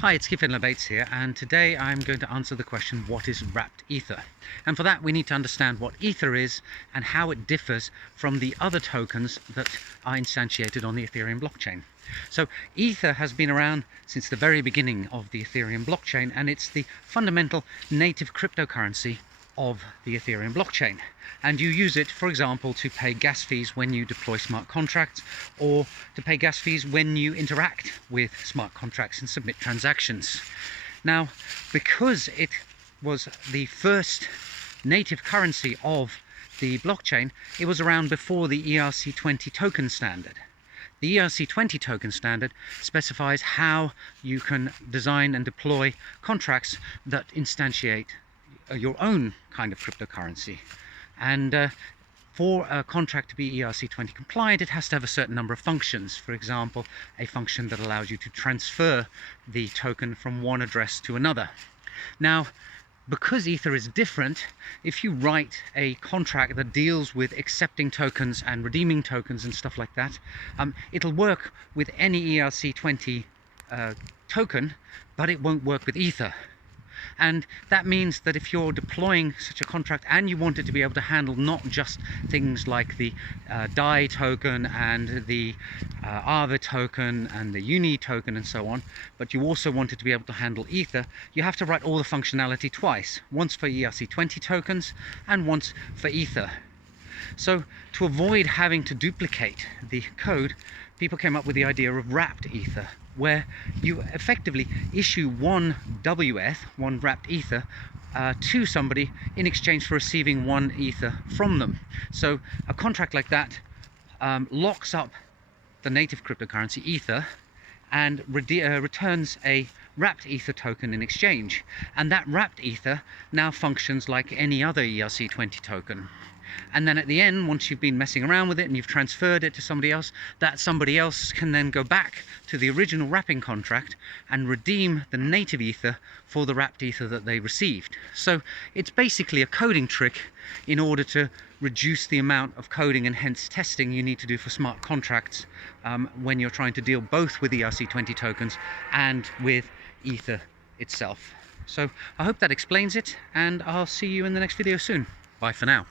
Hi, it's Keith Bates here, and today I'm going to answer the question, what is wrapped ether? And for that we need to understand what ether is and how it differs from the other tokens that are instantiated on the Ethereum blockchain. So ether has been around since the very beginning of the Ethereum blockchain, and it's the fundamental native cryptocurrency of the Ethereum blockchain. And you use it, for example, to pay gas fees when you deploy smart contracts, or to pay gas fees when you interact with smart contracts and submit transactions. Now, because it was the first native currency of the blockchain, it was around before the ERC20 token standard. The ERC20 token standard specifies how you can design and deploy contracts that instantiate your own kind of cryptocurrency. And for a contract to be ERC20 compliant, it has to have a certain number of functions. For example, a function that allows you to transfer the token from one address to another. Now, because Ether is different, if you write a contract that deals with accepting tokens and redeeming tokens and stuff like that, it'll work with any ERC20 token, but it won't work with Ether. And that means that if you're deploying such a contract and you want it to be able to handle not just things like the DAI token and the Aave token and the Uni token and so on, but you also want it to be able to handle Ether, you have to write all the functionality twice, once for ERC20 tokens and once for Ether. So to avoid having to duplicate the code, people came up with the idea of wrapped Ether, where you effectively issue one WETH, one wrapped Ether, to somebody in exchange for receiving one Ether from them. So a contract like that locks up the native cryptocurrency Ether and returns a wrapped Ether token in exchange. And that wrapped Ether now functions like any other ERC20 token. And then at the end, once you've been messing around with it and you've transferred it to somebody else, that somebody else can then go back to the original wrapping contract and redeem the native Ether for the wrapped Ether that they received. So it's basically a coding trick in order to reduce the amount of coding and hence testing you need to do for smart contracts when you're trying to deal both with ERC20 tokens and with Ether itself. So I hope that explains it, and I'll see you in the next video soon. Bye for now.